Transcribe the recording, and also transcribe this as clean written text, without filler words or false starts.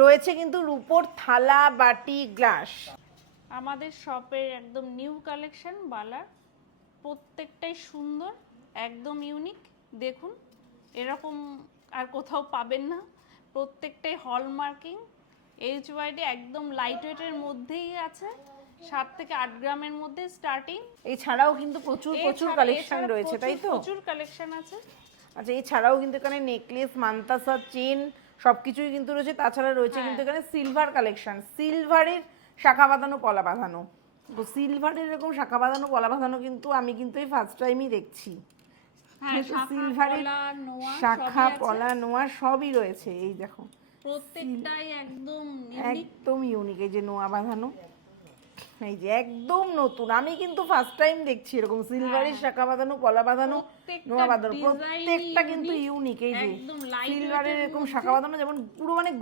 রয়েছে কিন্তু রূপোর থালা বাটি গ্লাস। আমাদের শপের একদম নিউ কালেকশন বালার, প্রত্যেকটাই সুন্দর, একদম ইউনিক। দেখুন, এরকম আর কোথাও পাবেন না, প্রত্যেকটাই হলমার্কিং, HYD, একদম লাইট ওয়েটের মধ্যেই আছে, 7 থেকে 8 গ্রামের মধ্যে স্টার্টিং। এছাড়াও কিন্তু প্রচুর প্রচুর কালেকশন রয়েছে, তাই তো? প্রচুর কালেকশন আছে। আচ্ছা, এছাড়াও কিন্তু এখানে নেকলেস, মান্তাসা, চেন সবকিছুই কিন্তু রয়েছে। তাছাড়া রয়েছে কিন্তু এখানে সিলভার কালেকশন, সিলভারের শাখা বাঁধানো পলা বাঁধানো। তো সিলভারের এরকম শাখা বাঁধানো পলা বাঁধানো কিন্তু আমি কিন্তু এই ফার্স্ট টাইমই দেখছি। সিলভারের শাখা পলা নোয়া সবই রয়েছে, এই দেখো প্রত্যেকটাই একদম একদম ইউনিক। এই যে নোয়া বাঁধানো, এই যে একদম নতুন, আমি কিন্তু ফার্স্ট টাইম দেখছি এরকম সিলভারের শাখা বাঁধানো পলা বাঁধানো নোয়া বাঁধানো, প্রত্যেকটা কিন্তু ইউনিক। এই যে সিলভারের এরকম শাখা বাঁধানো, যেমন পুরো মানে